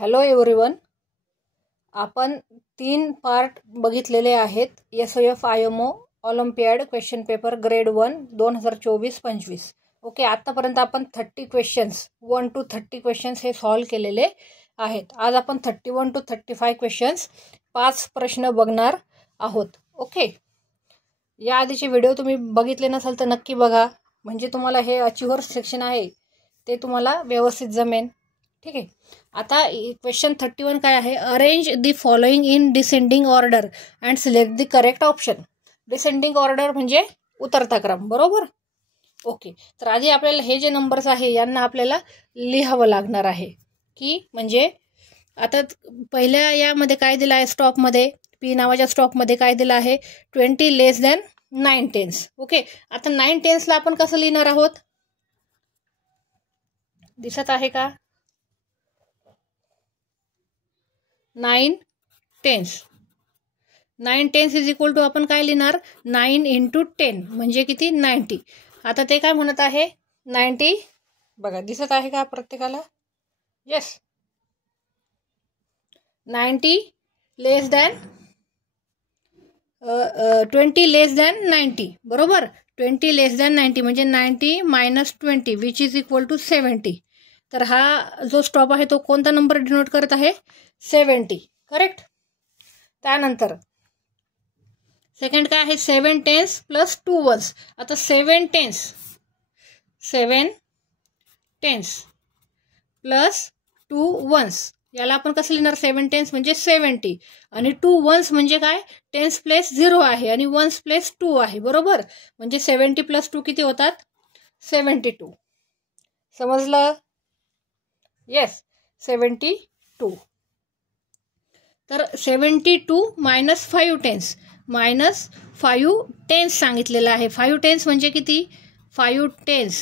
Hello everyone, आपण 3 part बघितलेले आहेत. SOF IMO Olympiad question paper grade 1 2024-25. Okay, आतापर्यंत आपण 30 क्वेश्चन्स 1 to 30 क्वेश्चन्स हे सॉल्व केलेले आहेत. आज आपण 31 to 35 क्वेश्चन्स 5 प्रश्न बघणार आहोत. ओके, या आधीचे व्हिडिओ तुम्ही बघितले नसाल तर नक्की बघा, म्हणजे तुम्हाला हे अचिव्हर सेक्शन आहे ते तुम्हाला व्यवस्थित जमेन. ठीक आहे. आता क्वेश्चन 31 काय आहे? Arrange the following in descending order and select the correct option. Descending order म्हणजे उतरता क्रम, बरोबर? ओके, तर आधी आपल्याला हे जे नंबर्स आहे यांना आपल्याला लिहावं लागणार आहे की म्हणजे आता पहिल्या यामध्ये काय दिलं आहे? स्टॉपमध्ये पी नावाच्या स्टॉपमध्ये काय दिलं आहे? 20 लेस दॅन 9 टेन्स. ओके, आता 9 टेन्सला आपण कसं लिहिणार आहोत? दिसत आहे का? 9 tens. 9 tens is equal to आपण काय लिहिणार? 9 into 10 म्हणजे किती? 90. आता ते काय म्हणत आहे? 90. बघा, दिसत आहे का प्रत्येकाला? येस. 90 लेस दॅन 20 लेस दॅन 90, बरोबर? 20 लेस दॅन 90 म्हणजे 90 minus 20 which is equal to 70. तर हा जो स्टॉप आहे तो कोणता नंबर डिनोट करत आहे? 70. करेक्ट. त्यानंतर सेकंड काय आहे? 7 टेन्स प्लस 2 वन्स. आता 7 टेन्स प्लस 2 वन्स याला आपण कसं लिहिणार? 7 टेन्स म्हणजे 70 आणि 2 वन्स म्हणजे काय? टेन्स प्लेस 0 आहे आणि वन्स प्लेस 2 आहे, बरोबर? म्हणजे 70 प्लस 2 किती होतात? 72. समजलं? येस, 72. तर 72 मायनस 5 टेन्स सांगितलेलं आहे. 5 टेन्स म्हणजे किती? 5 tens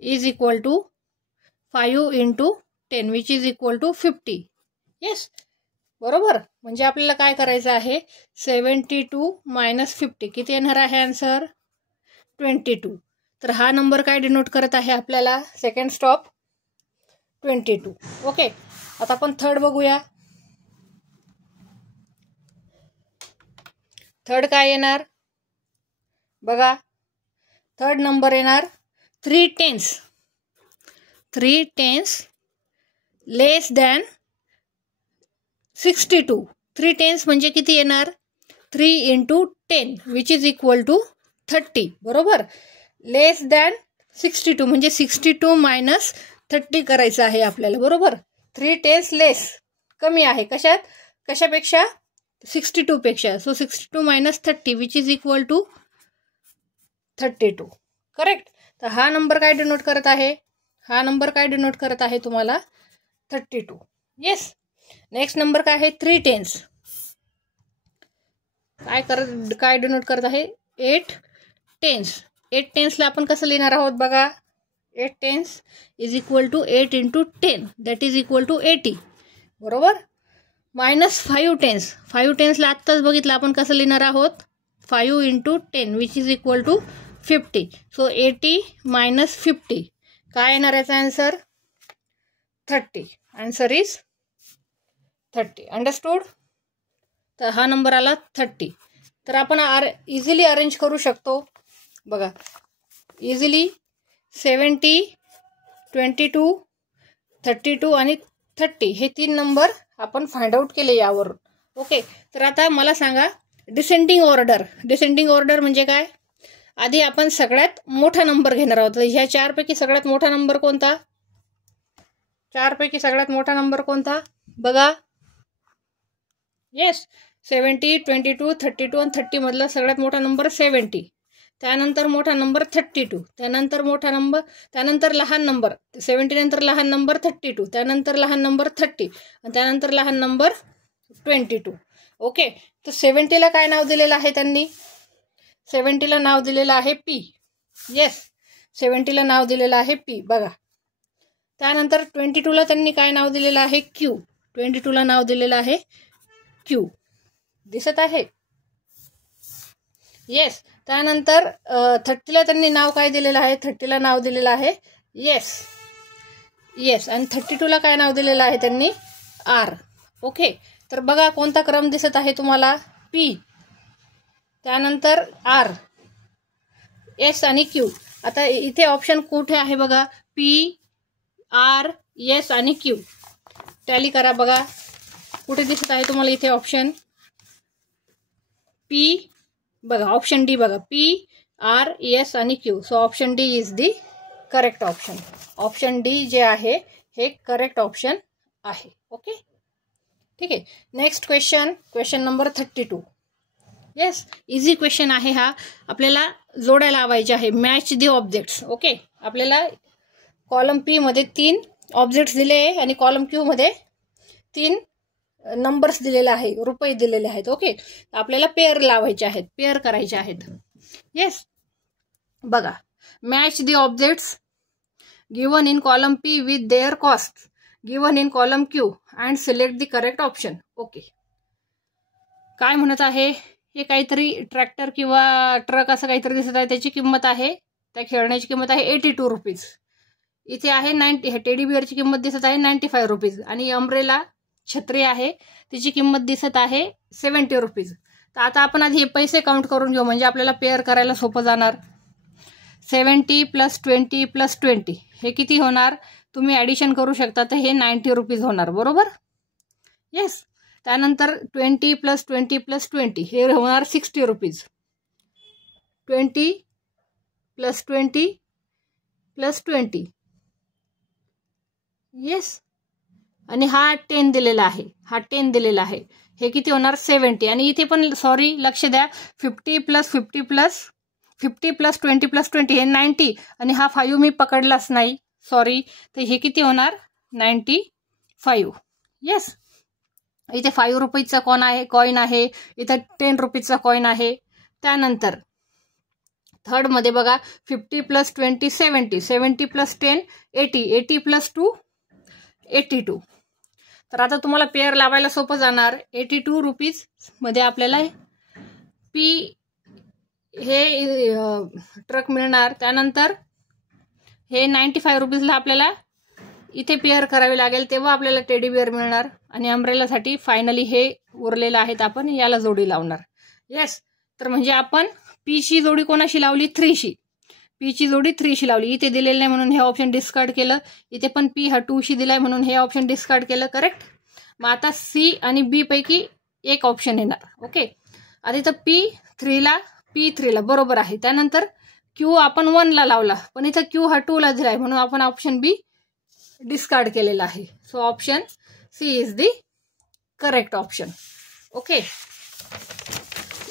is equal to 5 into 10 which is equal to 50. Yes, बरोबर? म्हणजे आपल्याला काय करायचं आहे? 72 मायनस 50 किती येणार आहे आन्सर? 22. तर हा नंबर काय डिनोट करत आहे आपल्याला? Second stop 22. ओके, आता आपण थर्ड बघूया. थर्ड काय येणार? बघा, थर्ड नंबर येणार 3 टेन्स लेस दॅन 62. 3 टेन्स म्हणजे किती येणार? 3 into 10 which is equal to 30, बरोबर? लेस दॅन 62 म्हणजे 62 मायनस 30 करायचं आहे आपल्याला, बरोबर? 3 टेन्स लेस कमी आहे कशापेक्षा? 62 पेक्षा. So 62 minus 30 which is equal to 32. Correct. तर हा नंबर काय डिनोट करत आहे? हा नंबर काय डिनोट करत आहे तुम्हाला? 32. येस. नेक्स्ट नंबर काय आहे? 3 टेन्स काय डिनोट करत आहे? 8 टेन्स. 8 टेन्सला आपण कसं लिहिणार आहोत? बघा, 8 tens is equal to 8 into 10 that is equal to 80, बरोबर? मायनस 5 टेन्सला आत्ताच बघितलं आपण कसं लिहिणार आहोत? 5 into 10 which is equal to 50. So 80 minus 50 काय येणार याचा आन्सर? 30. Answer is 30. अंडरस्टूड? तर हा नंबर आला 30. तर आपण इझिली अरेंज करू शकतो. बघा, इझिली 70, 22, 32 आणि 30 हे 3 नंबर आपण फाइंड आउट केले यावरून. ओके, तर आता मला सांगा डिसेंडिंग ऑर्डर म्हणजे काय? आधी आपण सगळ्यात मोठा नंबर घेणार आहोत. ह्या 4 पैकी सगळ्यात मोठा नंबर कोणता? 4 पैकी सगळ्यात मोठा नंबर कोणता? बघा, येस, 70, 22, 32 आणि 30 मधला सगळ्यात मोठा नंबर 70. त्यानंतर मोठा नंबर 32, त्यानंतर लहान नंबर 70, नंतर लहान नंबर 32, त्यानंतर लहान नंबर 30 आणि त्यानंतर लहान नंबर 22. ओके, तर 70ला काय नाव दिलेलं आहे त्यांनी? 70ला नाव दिलेलं आहे पी. येस, 70ला नाव दिलेलं आहे पी. बघा, त्यानंतर 22ला त्यांनी काय नाव दिलेलं आहे? क्यू. 22ला नाव दिलेलं आहे क्यू. दिसत आहे? येस. त्यानंतर 30ला त्यांनी नाव काय दिलेलं आहे? 30ला नाव दिलेलं आहे येस. येस, आणि 32ला काय नाव दिलेलं आहे त्यांनी? आर. ओके, तर बघा कोणता क्रम दिसत आहे तुम्हाला? पी, त्यानंतर आर, एस आणि क्यू. आता इथे ऑप्शन कुठे आहे बघा? पी, आर, एस आणि क्यू. टॅली करा बघा, कुठे दिसत आहे तुम्हाला इथे ऑप्शन? पी, बघा ऑप्शन डी बघा, पी, आर, एस आणि Q. So option D is the correct option. Option D J आहे हे करेक्ट ऑप्शन आहे. ओके, ठीक आहे. Next question, question number 32. Yes, easy question आहे हा. आपल्याला जोड्या लावायचे आहे. Match the objects. ओके, आपल्याला कॉलम पी मध्ये 3 ऑब्जेक्ट्स दिले आहे आणि कॉलम क्यू मध्ये 3 नंबर्स दिलेले आहे, रुपये दिलेले आहेत. ओके, आपल्याला पेअर लावायचे आहेत, पेअर करायचे आहेत. येस, बघा, match the objects given in column P with their cost given in column Q and select the correct option. Okay, काय म्हणत आहे? हे काहीतरी ट्रॅक्टर किंवा ट्रक असं काहीतरी दिसत आहे. त्याची किंमत आहे, त्या खेळण्याची किंमत आहे 82 रुपीज. इथे आहे 90. हे टेडी बिअरची किंमत दिसत आहे 95 रुपीज. आणि अम्ब्रेला छत्री आहे, तिची किंमत दिसत आहे 70 रुपीज. तर आता आपण आधी हे पैसे काउंट करून घेऊ, म्हणजे आपल्याला पेअर करायला सोपं जाणार. 70 + 20 + 20 हे किती होणार? तुम्ही ॲडिशन करू शकता, तर हे 90 रुपीज होणार, बरोबर? येस, त्यानंतर 20 + 20 + 20 हे होणार 60 रुपीज. 20 + 20 + 20 येस, आणि हा 10 दिलेला आहे, हा 10 दिलेला आहे, हे किती होणार? 70. आणि इथे पण सॉरी लक्ष द्या, 50 + 50 + 50 + 20 + 20 हे 90 आणि हा 5 मी पकडलाच नाही, सॉरी. तर हे किती होणार? 95. येस, इथे 5 रुपीचा कॉइन आहे, इथे 10 रुपीचा कॉइन आहे. त्यानंतर थर्ड मध्ये बघा, 50 + 20 70 70 + 10 80 80 + 2 82. तर आता तुम्हाला पेअर लावायला सोपं जाणार. 82 रुपीज मध्ये आपल्याला पी हे ट्रक मिळणार. त्यानंतर हे 95 रुपीजला आपल्याला इथे पेअर करावे लागेल, तेव्हा आपल्याला टेडी बिअर मिळणार. आणि अम्ब्रेलासाठी फायनली हे उरलेलं आहेत, आपण याला जोडी लावणार. येस, तर म्हणजे आपण पीची जोडी कोणाशी लावली? 3शी. पीची जोडी 3शी लावली. इथे दिलेलं नाही म्हणून हे ऑप्शन डिस्कार्ड केलं. इथे पण पी हा 2शी दिलाय म्हणून हे ऑप्शन डिस्कार्ड केलं. करेक्ट. मग आता सी आणि बी पैकी एक ऑप्शन येणार. ओके, आता इथं P3ला बरोबर आहे. त्यानंतर क्यू आपण 1ला लावला, पण इथं क्यू हा 2ला दिलाय म्हणून आपण ऑप्शन बी डिस्कार्ड केलेला आहे. So option C is the correct option. Okay,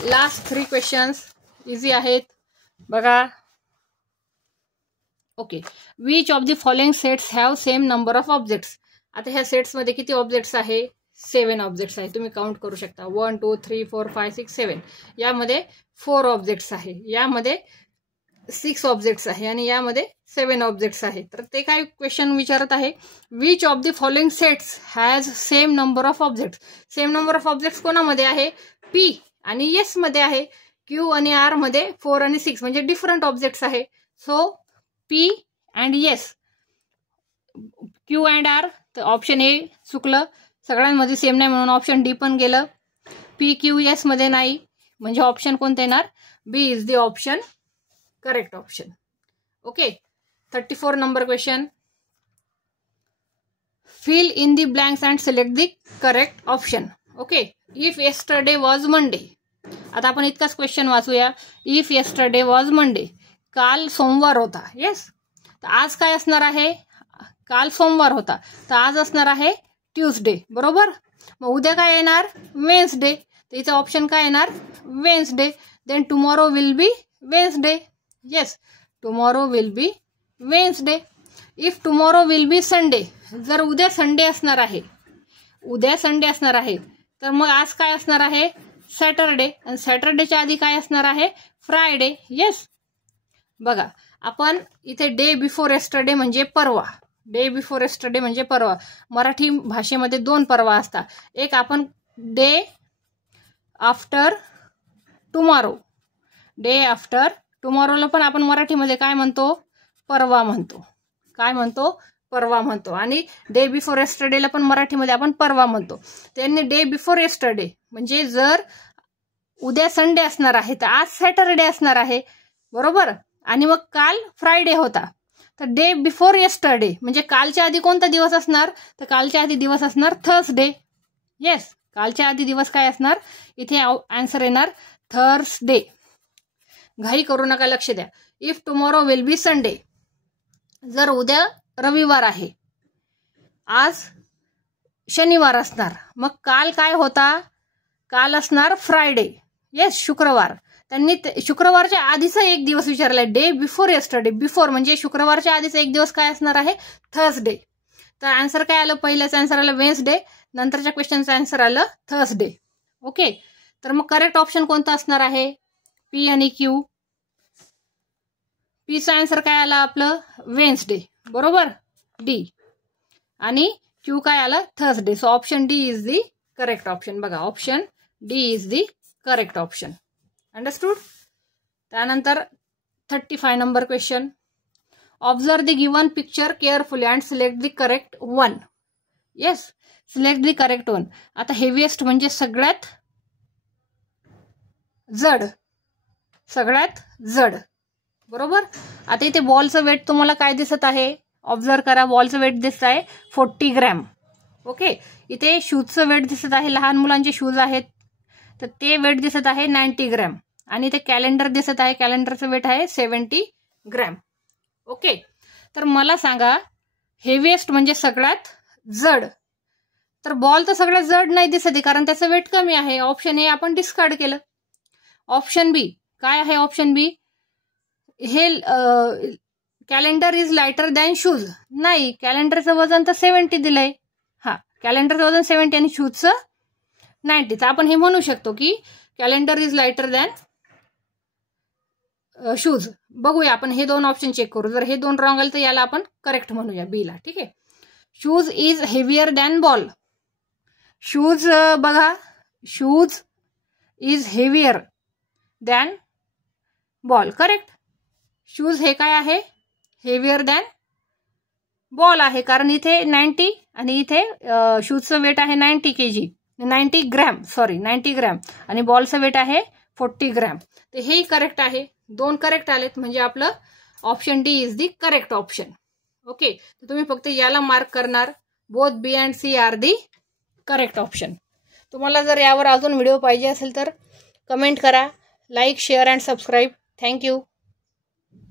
last 3 questions easy आहेत बघा. Okay, which of the following sets have same number of objects. आता ह्या सेट्समध्ये किती ऑब्जेक्ट्स आहे? 7 ऑब्जेक्ट्स आहे. तुम्ही काउंट करू शकता. 1 2 3 4 5 6 7. यामध्ये 4 ऑब्जेक्ट्स आहे, यामध्ये 6 ऑब्जेक्ट्स आहे आणि यामध्ये 7 ऑब्जेक्ट्स आहे. तर ते काय क्वेश्चन विचारत आहे? Which of the following sets has same number of objects. Same number of objects कोणामध्ये आहे? पी आणि एस मध्ये आहे. क्यू आणि आर मध्ये 4 आणि 6 म्हणजे डिफरंट ऑब्जेक्ट्स आहे. So P and S, Q and R. तर ऑप्शन ए चुकलं, सगळ्यांमध्ये सेम नाही म्हणून ऑप्शन डी पण गेलं. पी क्यू एस मध्ये नाही म्हणजे ऑप्शन कोणतं येणार? B is the option correct option. Okay, 34 number question. Fill in the blanks and select the correct option. Okay, if yesterday was Monday. आता आपण इतकाच क्वेश्चन वाचूया. इफ येस्टरडे वॉज मंडे, काल सोमवार होता. येस, तर आज काय असणार आहे? काल सोमवार होता, तर आज असणार आहे ट्यूसडे, बरोबर. मग उद्या काय येणार? वेन्सडे. तर इथं ऑप्शन काय येणार? Wednesday. Then tomorrow will be Wednesday. Yes, tomorrow will be Wednesday. If tomorrow will be Sunday, जर उद्या संडे असणार आहे, उद्या संडे असणार आहे, तर मग आज काय असणार आहे? सॅटरडे. आणि सॅटरडेच्या आधी काय असणार आहे? फ्रायडे. येस, बघा आपण इथे डे बिफोर येस्टरडे म्हणजे परवा. डे बिफोर येस्टरडे म्हणजे परवा. मराठी भाषेमध्ये 2 परवा असतात. एक आपण day after tomorrow. Day after टुमॉरोला पण आपण मराठीमध्ये काय म्हणतो? परवा म्हणतो. काय म्हणतो? परवा म्हणतो, आणि डे बिफोर येस्टरडेला पण मराठीमध्ये आपण परवा म्हणतो. त्यांनी डे बिफोर येस्टरडे म्हणजे जर उद्या संडे असणार आहे तर आज सॅटरडे असणार आहे, बरोबर. आणि मग काल फ्रायडे होता, तर डे बिफोर येस्टरडे म्हणजे कालच्या आधी कोणता दिवस असणार, तर कालच्या आधी दिवस असणार थर्सडे. येस, कालच्या आधी दिवस काय असणार, इथे आन्सर येणार थर्सडे. घाई करू नका, लक्ष द्या. If tomorrow will be Sunday, जर उद्या रविवार आहे, आज शनिवार असणार, मग काल काय होता, काल असणार फ्रायडे. येस, शुक्रवार. त्यांनी शुक्रवारच्या आधीचा एक दिवस विचारलाय, डे बिफोर येस्टरडे. बिफोर म्हणजे शुक्रवारच्या आधीचा एक दिवस काय असणार आहे, थर्सडे. तर आन्सर काय आलं, पहिल्याच आन्सर आलं वेन्सडे, नंतरच्या क्वेश्चनचं आन्सर आलं थर्सडे. ओके, तर मग करेक्ट ऑप्शन कोणता असणार आहे, पी आणि क्यू. पीचं आन्सर काय आलं आपलं वेन्सडे, बरोबर, डी. आणि क्यू काय आलं Thursday. So option D is the correct option. बघा, option D is the correct option. Understood. त्यानंतर 35 number question. Observe the given picture carefully and select the correct one. Yes, select the correct one. आता heaviest म्हणजे सगळ्यात जड, सगळ्यात जड, बरोबर. आता इथे बॉलचं वेट तुम्हाला काय दिसत आहे, ऑब्झर्व करा. बॉलचं वेट दिसत आहे 40 ग्रॅम. ओके, इथे शूजचं वेट दिसत आहे, लहान मुलांचे शूज आहेत तर ते वेट दिसत आहे 90 ग्रॅम. आणि इथे कॅलेंडर दिसत आहे, कॅलेंडरचं वेट आहे 70 ग्रॅम. ओके, तर मला सांगा हेवीएस्ट म्हणजे सगळ्यात जड, तर बॉल तर सगळ्यात जड नाही दिसत आहे कारण त्याचं वेट कमी आहे. ऑप्शन ए आपण डिस्कार्ड केलं. ऑप्शन बी काय आहे, ऑप्शन बी हे calendar is lighter than shoes. नाही, कॅलेंडरचं वजन तर 70 दिलंय. हा, कॅलेंडरचं वजन 70 आणि शूजचं 90. तर आपण हे म्हणू शकतो की calendar is lighter than shoes. बघूया आपण हे दोन ऑप्शन चेक करू. जर हे दोन रॉंग आले तर याला आपण करेक्ट म्हणूया, बीला. ठीक आहे. Shoes is heavier than ball. Shoes बघा, shoes is heavier than ball. Correct. Shoes हे काय आहे, हेवियर दॅन बॉल आहे, कारण इथे 90 आणि इथे शूजचं वेट आहे 90 kg, 90 ग्रॅम, सॉरी 90 ग्रॅम, आणि बॉलचं वेट आहे 40 ग्रॅम. तर हेही करेक्ट आहे. दोन करेक्ट आलेत म्हणजे आपलं option D is the correct option. Okay, तर तुम्ही फक्त याला मार्क करणार, both B and C are the correct option. तुम्हाला जर यावर अजून व्हिडिओ पाहिजे असेल तर कमेंट करा, like, share and subscribe. Thank you.